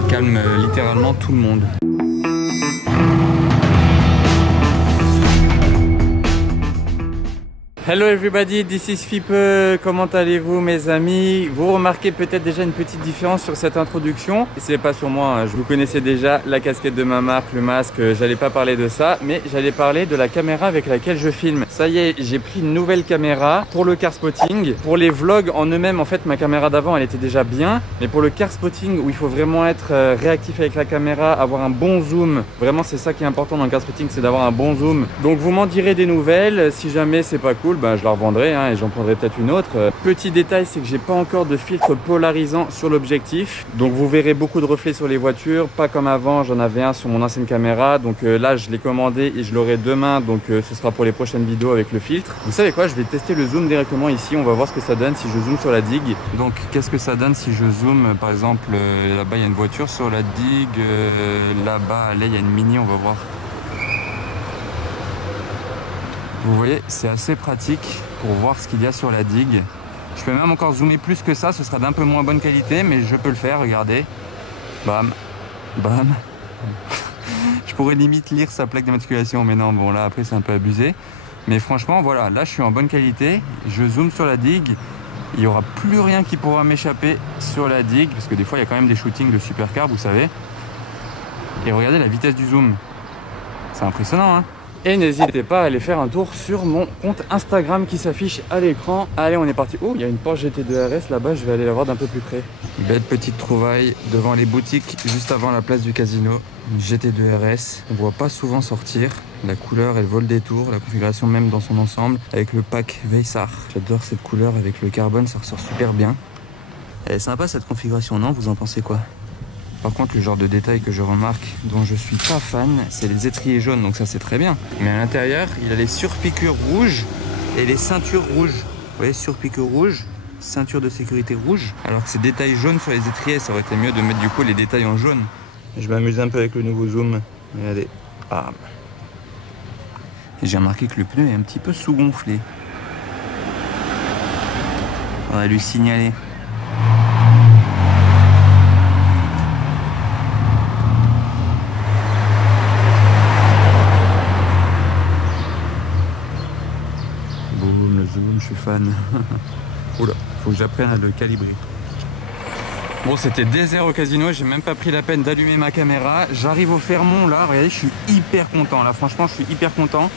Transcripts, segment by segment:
ça calme littéralement tout le monde. Hello everybody, this is Fipe. Comment allez-vous mes amis? Vous remarquez peut-être déjà une petite différence sur cette introduction. C'est pas sur moi, hein. Vous connaissez déjà la casquette de ma marque, le masque. J'allais pas parler de ça, mais j'allais parler de la caméra avec laquelle je filme. Ça y est, j'ai pris une nouvelle caméra pour le car spotting. Pour les vlogs en eux-mêmes, en fait, ma caméra d'avant, elle était déjà bien. Mais pour le car spotting, où il faut vraiment être réactif avec la caméra, avoir un bon zoom. Vraiment, c'est ça qui est important dans le car spotting, c'est d'avoir un bon zoom. Donc vous m'en direz des nouvelles. Si jamais c'est pas cool, je la revendrai hein, et j'en prendrai peut-être une autre. Petit détail, c'est que j'ai pas encore de filtre polarisant sur l'objectif. Donc vous verrez beaucoup de reflets sur les voitures, pas comme avant, j'en avais un sur mon ancienne caméra. Donc là, je l'ai commandé et je l'aurai demain. Donc ce sera pour les prochaines vidéos avec le filtre. Vous savez quoi, je vais tester le zoom directement ici. On va voir ce que ça donne si je zoome sur la digue. Donc qu'est-ce que ça donne si je zoome, par exemple, là-bas il y a une voiture sur la digue, là-bas, allez, il y a une Mini, on va voir. Vous voyez, c'est assez pratique pour voir ce qu'il y a sur la digue. Je peux même encore zoomer plus que ça, ce sera d'un peu moins bonne qualité, mais je peux le faire, regardez. Bam, bam. Je pourrais limite lire sa plaque d'immatriculation, mais non, bon là après c'est un peu abusé. Mais franchement, voilà, là je suis en bonne qualité, je zoome sur la digue, il n'y aura plus rien qui pourra m'échapper sur la digue, parce que des fois il y a quand même des shootings de supercar, vous savez. Et regardez la vitesse du zoom, c'est impressionnant hein. Et n'hésitez pas à aller faire un tour sur mon compte Instagram qui s'affiche à l'écran. Allez, on est parti. Oh, il y a une Porsche GT2 RS là-bas, je vais aller la voir d'un peu plus près. Belle petite trouvaille devant les boutiques, juste avant la place du casino. Une GT2 RS, on ne voit pas souvent sortir. La couleur, elle vole des tours, la configuration même dans son ensemble, avec le pack Veysar. J'adore cette couleur avec le carbone, ça ressort super bien. Elle est sympa cette configuration, non? Vous en pensez quoi? Par contre, le genre de détail que je remarque, dont je suis pas fan, c'est les étriers jaunes, donc ça c'est très bien. Mais à l'intérieur, il a les surpiqûres rouges et les ceintures rouges. Vous voyez, surpiqûres rouges, ceinture de sécurité rouge. Alors que ces détails jaunes sur les étriers, ça aurait été mieux de mettre du coup les détails en jaune. Je m'amuse un peu avec le nouveau zoom. Regardez, bam. Et j'ai remarqué que le pneu est un petit peu sous-gonflé. On va lui signaler. Le zoom, je suis fan. Oula, faut que j'apprenne à le calibrer. Bon, c'était désert au casino, j'ai même pas pris la peine d'allumer ma caméra. J'arrive au Fairmont là, regardez, je suis hyper content là, franchement je suis hyper content.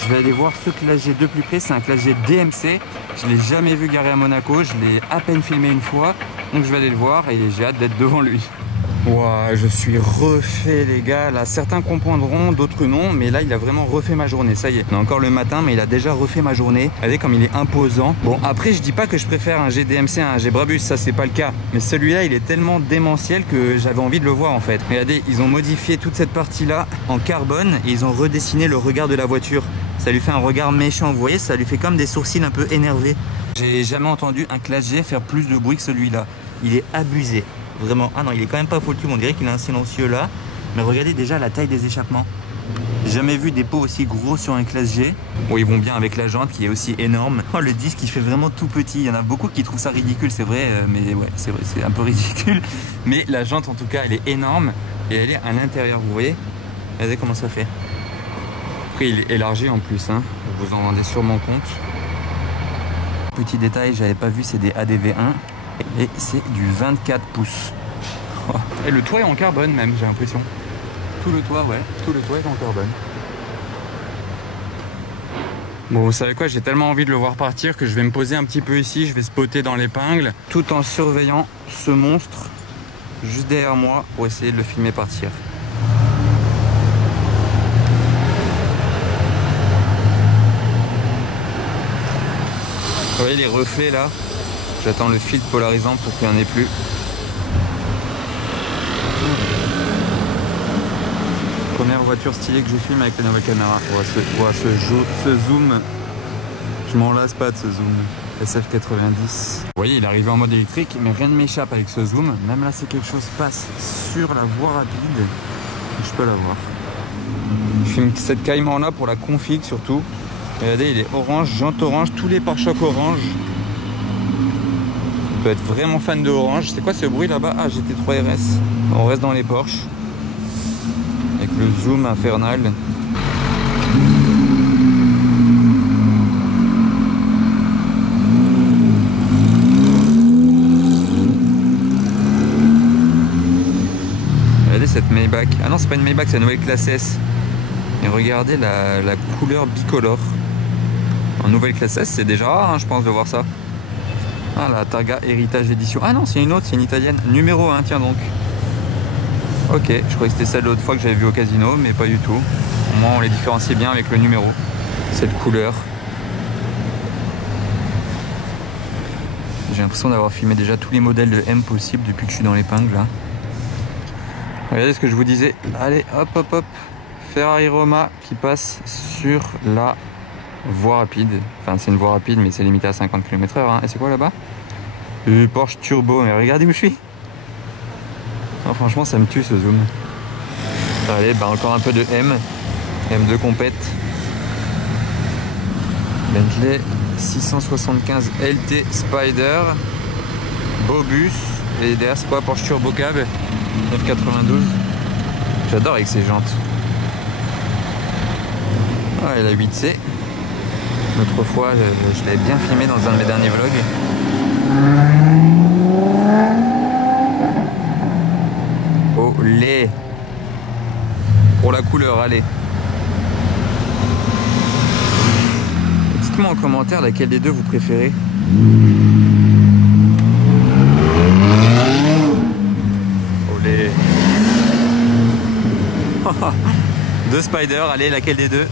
Je vais aller voir ce Classe G de plus près, c'est un Classe G DMC. Je l'ai jamais vu garé à Monaco, je l'ai à peine filmé une fois. Donc je vais aller le voir et j'ai hâte d'être devant lui. Wow, je suis refait les gars, là certains comprendront, d'autres non, mais là il a vraiment refait ma journée, ça y est. On est encore le matin mais il a déjà refait ma journée, regardez comme il est imposant. Bon après je dis pas que je préfère un GDMC à un G-Brabus, ça c'est pas le cas, mais celui-là il est tellement démentiel que j'avais envie de le voir en fait. Regardez, ils ont modifié toute cette partie là en carbone et ils ont redessiné le regard de la voiture. Ça lui fait un regard méchant, vous voyez, ça lui fait comme des sourcils un peu énervés. J'ai jamais entendu un Classe G faire plus de bruit que celui-là, il est abusé. Vraiment, ah non, il est quand même pas foutu, on dirait qu'il a un silencieux là. Mais regardez déjà la taille des échappements. J'ai jamais vu des pots aussi gros sur un Classe G. Bon, ils vont bien avec la jante qui est aussi énorme. Oh, le disque il fait vraiment tout petit. Il y en a beaucoup qui trouvent ça ridicule, c'est vrai. Mais ouais, c'est vrai, c'est un peu ridicule. Mais la jante en tout cas, elle est énorme. Et elle est à l'intérieur, vous voyez. Regardez comment ça fait. Après, il est élargi en plus, hein. Vous vous en rendez sûrement compte. Petit détail, j'avais pas vu, c'est des ADV1. Et c'est du 24 pouces. Oh. Et le toit est en carbone même, j'ai l'impression. Tout le toit, ouais. Tout le toit est en carbone. Bon, vous savez quoi, j'ai tellement envie de le voir partir que je vais me poser un petit peu ici, je vais spotter dans l'épingle, tout en surveillant ce monstre juste derrière moi pour essayer de le filmer partir. Vous voyez les reflets là? J'attends le filtre polarisant pour qu'il n'y en ait plus. Première voiture stylée que je filme avec la nouvelle caméra. Ce zoom, je m'en lasse pas de ce zoom. SF90. Vous voyez, il est arrivé en mode électrique, mais rien ne m'échappe avec ce zoom. Même là, si quelque chose passe sur la voie rapide, je peux la voir. Je filme cette Cayman là pour la config surtout. Regardez, il est orange, jante orange, tous les pare-chocs orange. peut être vraiment fan de Orange. C'est quoi ce bruit là-bas? Ah, GT3 RS. On reste dans les Porsche. Avec le zoom infernal. Regardez cette Maybach. Ah non, c'est pas une Maybach, c'est la nouvelle classe S. Et regardez la couleur bicolore. En nouvelle classe S, c'est déjà rare, hein, je pense, de voir ça. Ah, la Targa Héritage Édition. Ah non, c'est une autre, c'est une italienne. Numéro 1, tiens donc. Ok, je croyais que c'était celle de l'autre fois que j'avais vu au casino, mais pas du tout. Au moins, on les différencie bien avec le numéro. Cette couleur. J'ai l'impression d'avoir filmé déjà tous les modèles de M possibles depuis que je suis dans l'épingle, là. Regardez ce que je vous disais. Allez, hop, hop, hop. Ferrari Roma qui passe sur la voie rapide. Enfin, c'est une voie rapide, mais c'est limité à 50 km/h. Hein. Et c'est quoi là-bas? Porsche Turbo. Mais regardez où je suis. Oh, franchement, ça me tue ce zoom. Allez, bah encore un peu de M2 compète. Bentley 675 LT Spider. Beau bus. Et derrière, c'est quoi? Porsche Turbo Cab 992. J'adore avec ces jantes. Ah, et la 8C. L'autre fois, je l'avais bien filmé dans un de mes derniers vlogs. Olé! Pour la couleur, allez. Dites-moi en commentaire laquelle des deux vous préférez. Olé! Deux Spider, allez, laquelle des deux?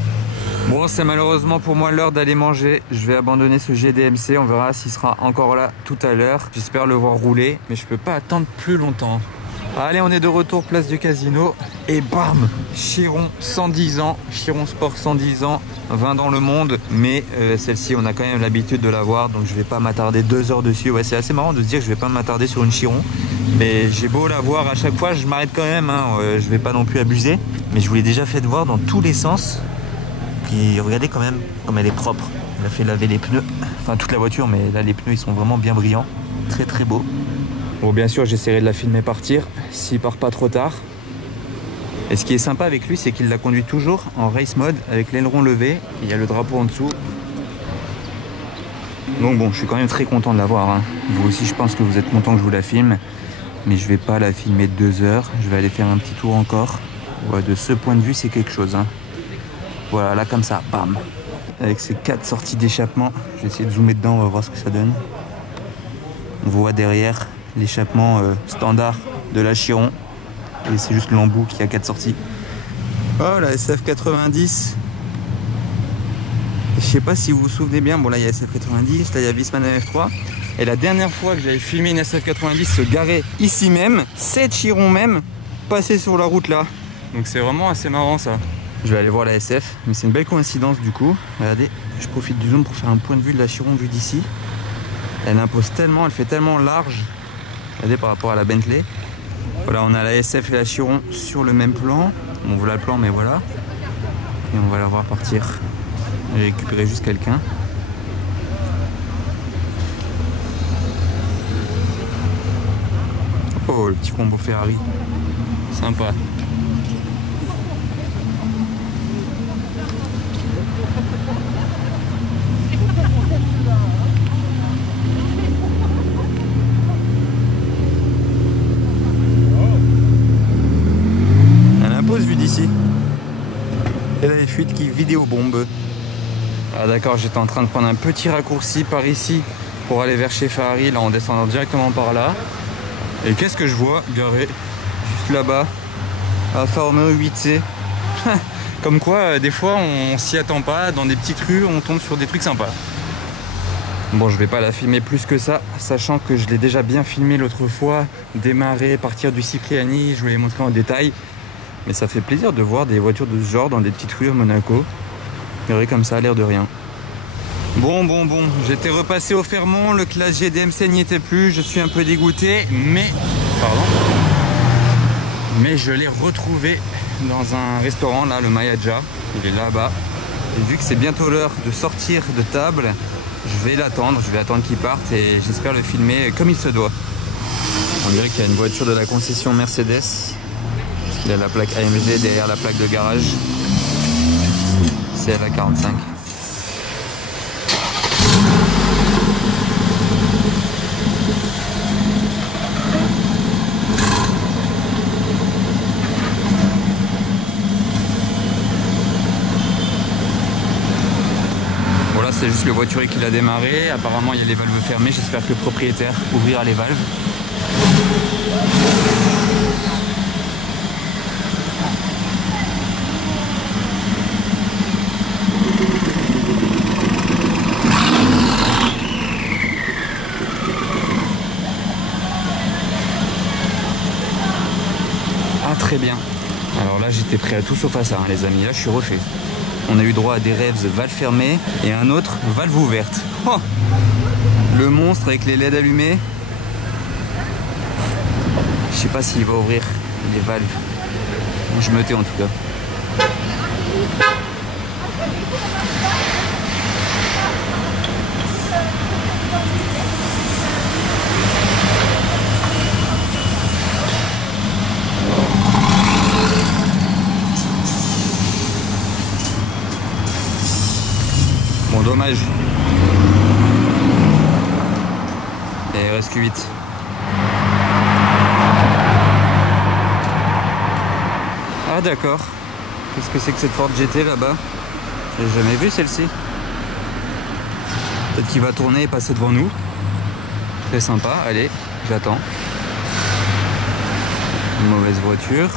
Bon, c'est malheureusement pour moi l'heure d'aller manger. Je vais abandonner ce GDMC, on verra s'il sera encore là tout à l'heure. J'espère le voir rouler, mais je peux pas attendre plus longtemps. Allez, on est de retour place du casino. Et bam! Chiron 110 ans, Chiron Sport 110 ans, 20 dans le monde. Mais celle-ci, on a quand même l'habitude de la voir, donc je vais pas m'attarder 2 heures dessus. Ouais, c'est assez marrant de se dire que je vais pas m'attarder sur une Chiron. Mais j'ai beau la voir à chaque fois, je m'arrête quand même. Hein. Je vais pas non plus abuser. Mais je vous l'ai déjà fait voir dans tous les sens. Puis regardez quand même comme elle est propre. Elle a fait laver les pneus, enfin toute la voiture, mais là les pneus ils sont vraiment bien brillants. Très très beau. Bon, bien sûr j'essaierai de la filmer partir s'il part pas trop tard. Et ce qui est sympa avec lui, c'est qu'il la conduit toujours en race mode avec l'aileron levé. Il y a le drapeau en dessous. Donc bon, je suis quand même très content de la voir. Hein. Vous aussi, je pense que vous êtes content que je vous la filme. Mais je vais pas la filmer 2 heures. Je vais aller faire un petit tour encore. Ouais, de ce point de vue, c'est quelque chose. Hein. Voilà, là comme ça, bam. Avec ces 4 sorties d'échappement, je vais essayer de zoomer dedans, on va voir ce que ça donne. On voit derrière l'échappement standard de la Chiron. Et c'est juste l'embout qui a 4 sorties. Oh, la SF90. Je sais pas si vous vous souvenez bien, bon là il y a SF90, là il y a Wiesmann MF3. Et la dernière fois que j'avais filmé une SF90 se garer ici même, cette Chiron même, passait sur la route là. Donc c'est vraiment assez marrant ça. Je vais aller voir la SF, mais c'est une belle coïncidence du coup. Regardez, je profite du zoom pour faire un point de vue de la Chiron vue d'ici. Elle impose tellement, elle fait tellement large. Regardez par rapport à la Bentley. Voilà, on a la SF et la Chiron sur le même plan. On voit le plan, mais voilà. Et on va la voir partir. J'ai récupéré juste quelqu'un. Oh, le petit combo Ferrari. Sympa. Vu d'ici. Et là les fuites qui vidéo bombe. Ah d'accord, j'étais en train de prendre un petit raccourci par ici pour aller vers chez Ferrari, là en descendant directement par là. Et qu'est-ce que je vois garé juste là-bas, Alfa Romeo 8C. Comme quoi des fois on s'y attend pas, dans des petites rues on tombe sur des trucs sympas. Bon, je vais pas la filmer plus que ça, sachant que je l'ai déjà bien filmé l'autre fois, démarrer, partir du Cipriani, je vous l'ai montré en détail. Mais ça fait plaisir de voir des voitures de ce genre dans des petites rues à Monaco. Regardez comme ça, à l'air de rien. Bon, j'étais repassé au Fermont, le classe GDMC n'y était plus, je suis un peu dégoûté, mais... Pardon. Mais je l'ai retrouvé dans un restaurant, là, le Mayaja. Il est là-bas. Et vu que c'est bientôt l'heure de sortir de table, Je vais l'attendre qu'il parte et j'espère le filmer comme il se doit. On dirait qu'il y a une voiture de la concession Mercedes, parce qu'il a la plaque AMG derrière la plaque de garage. C'est la 45. Voilà, c'est juste le voiturier qui l'a démarré. Apparemment, il y a les valves fermées. J'espère que le propriétaire ouvrira les valves. Ah, très bien. Alors là, j'étais prêt à tout sauf à ça, hein, les amis. Là, je suis refait. On a eu droit à des rêves valves fermées et un autre valve ouverte. Oh, le monstre avec les LED allumés. Je sais pas s'il va ouvrir les valves. Je me tais en tout cas. Bon, dommage. Et il reste que 8. Ah d'accord. Qu'est-ce que c'est que cette Ford GT là-bas? J'ai jamais vu celle-ci. Peut-être qu'il va tourner et passer devant nous. Très sympa. Allez, j'attends. Une mauvaise voiture.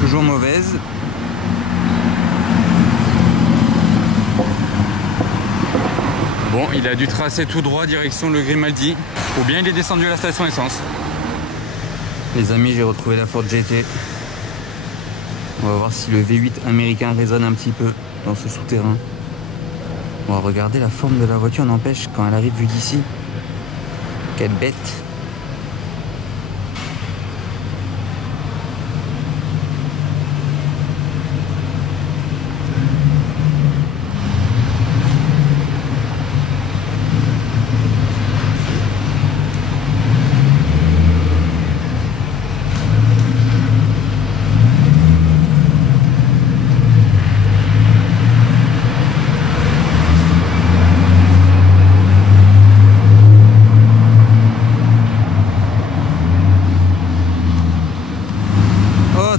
Toujours mauvaise. Bon, il a dû tracer tout droit direction le Grimaldi. Ou bien il est descendu à la station essence. Les amis, j'ai retrouvé la Ford GT. On va voir si le V8 américain résonne un petit peu dans ce souterrain. On va regarder la forme de la voiture, n'empêche, quand elle arrive vue d'ici. Quelle bête!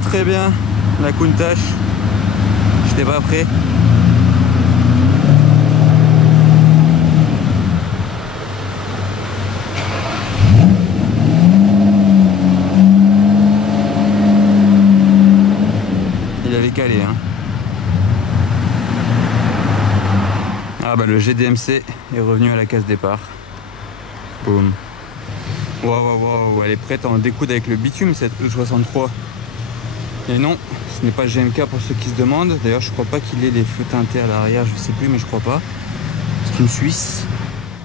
Très bien, la Countach, j'étais pas prêt. Il avait calé, hein. Ah bah le GDMC est revenu à la case départ. Boum. Waouh, waouh, waouh, elle est prête à en découdre avec le bitume cette E63. Et non, ce n'est pas GMK pour ceux qui se demandent. D'ailleurs, je crois pas qu'il ait les feux teintés à l'arrière, je sais plus, mais je crois pas. C'est une Suisse.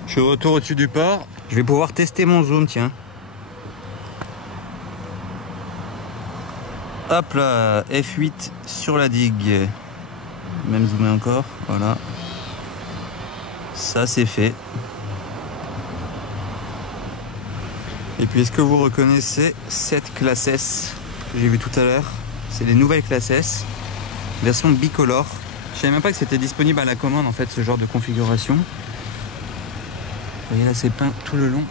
Je suis de retour au-dessus du port. Je vais pouvoir tester mon zoom, tiens. Hop là, F8 sur la digue. Même zoomer encore, voilà. Ça, c'est fait. Et puis, est-ce que vous reconnaissez cette classe S que j'ai vu tout à l'heure? C'est les nouvelles classes S, version bicolore. Je savais même pas que c'était disponible à la commande en fait, ce genre de configuration. Vous voyez là, c'est peint tout le long.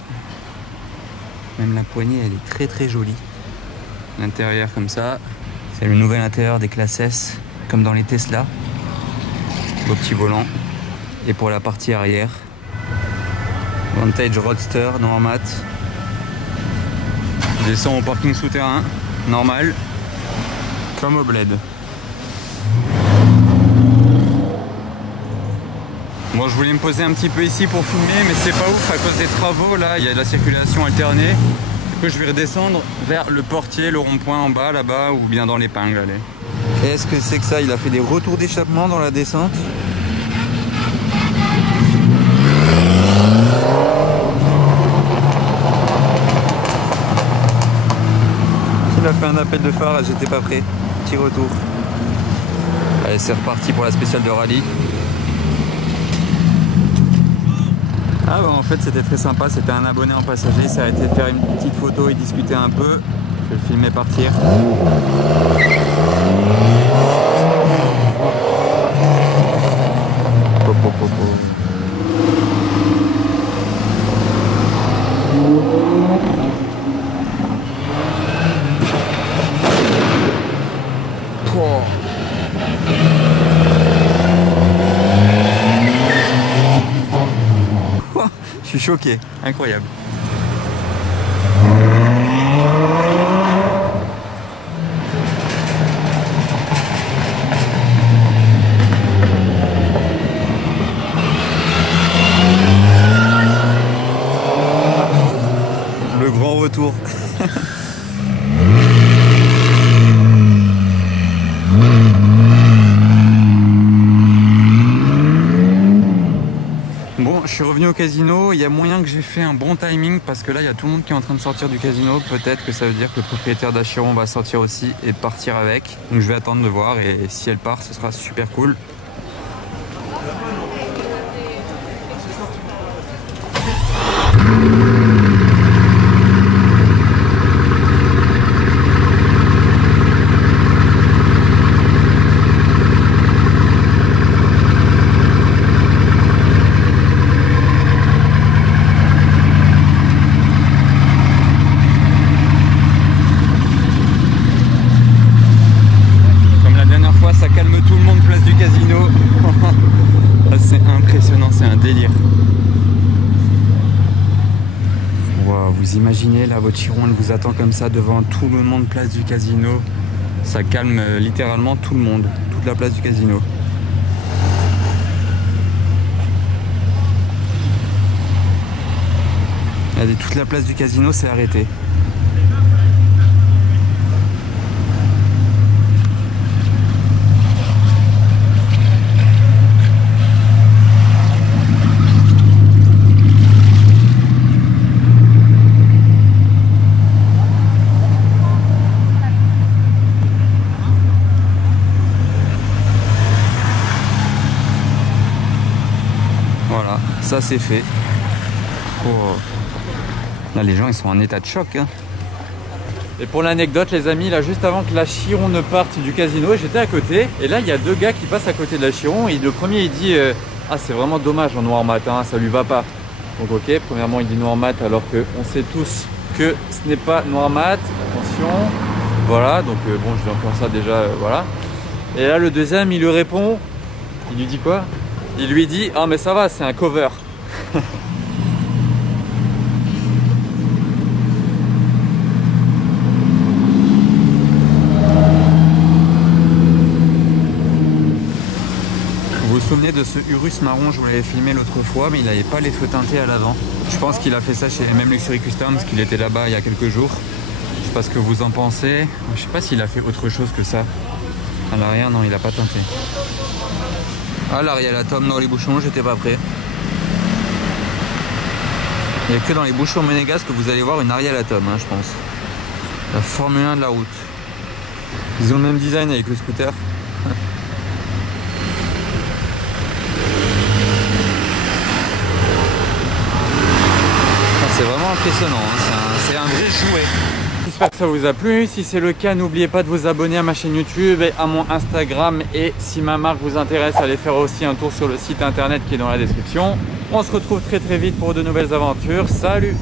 Même la poignée, elle est très très jolie. L'intérieur comme ça, c'est le nouvel intérieur des classes S, comme dans les Tesla. Beau petit volant. Et pour la partie arrière, Vantage Roadster, noir mat. Je descends au parking souterrain, normal. Comme au bled. Bon, je voulais me poser un petit peu ici pour filmer, mais c'est pas ouf à cause des travaux. Là, il y a de la circulation alternée. Du coup, je vais redescendre vers le portier, le rond-point en bas, là-bas, ou bien dans l'épingle. Allez. Qu'est-ce que c'est que ça? Il a fait des retours d'échappement dans la descente. Il a fait un appel de phare, j'étais pas prêt. Petit retour. Allez, c'est reparti pour la spéciale de rallye. Ah bah en fait c'était très sympa, c'était un abonné en passager, il s'est arrêté de faire une petite photo et discuter un peu. Je vais le filmer partir. Je suis choqué, incroyable. Le grand retour. Bon, je suis revenu au casino, il y a moyen que j'ai fait un bon timing parce que là il y a tout le monde qui est en train de sortir du casino. Peut-être que ça veut dire que le propriétaire d'Achiron va sortir aussi et partir avec. Donc je vais attendre de voir et si elle part ce sera super cool. Ça calme tout le monde place du casino. C'est impressionnant, c'est un délire. Wow, vous imaginez là votre Chiron elle vous attend comme ça devant tout le monde place du casino. Ça calme littéralement tout le monde, toute la place du casino. Regardez, toute la place du casino s'est arrêtée. Voilà, ça c'est fait. Oh. Là les gens ils sont en état de choc hein. Et pour l'anecdote les amis, là juste avant que la Chiron ne parte du casino, j'étais à côté et là il y a deux gars qui passent à côté de la Chiron et le premier il dit ah c'est vraiment dommage en noir mat, hein, ça lui va pas. Donc ok, premièrement il dit noir mat alors qu'on sait tous que ce n'est pas noir mat, attention. Voilà, donc bon je vais en faire ça déjà, voilà. Et là le deuxième il lui répond, il lui dit quoi? Il lui dit ah mais ça va, c'est un cover. Vous vous souvenez de ce Urus marron, je vous l'avais filmé l'autre fois, mais il n'avait pas les feux teintés à l'avant. Je pense qu'il a fait ça chez MM Luxury Custom, parce qu'il était là-bas il y a quelques jours. Je sais pas ce que vous en pensez. Je sais pas s'il a fait autre chose que ça. À l'arrière, non, il a pas teinté. Ah, l'Ariel Atom dans les bouchons, j'étais pas prêt. Il n'y a que dans les bouchons monégasques que vous allez voir une Ariel Atom, hein, je pense. La Formule 1 de la route. Ils ont le même design avec le scooter. C'est vraiment impressionnant, hein. C'est un vrai jouet. J'espère que ça vous a plu. Si c'est le cas, n'oubliez pas de vous abonner à ma chaîne YouTube et à mon Instagram. Et si ma marque vous intéresse, allez faire aussi un tour sur le site internet qui est dans la description. On se retrouve très vite pour de nouvelles aventures. Salut!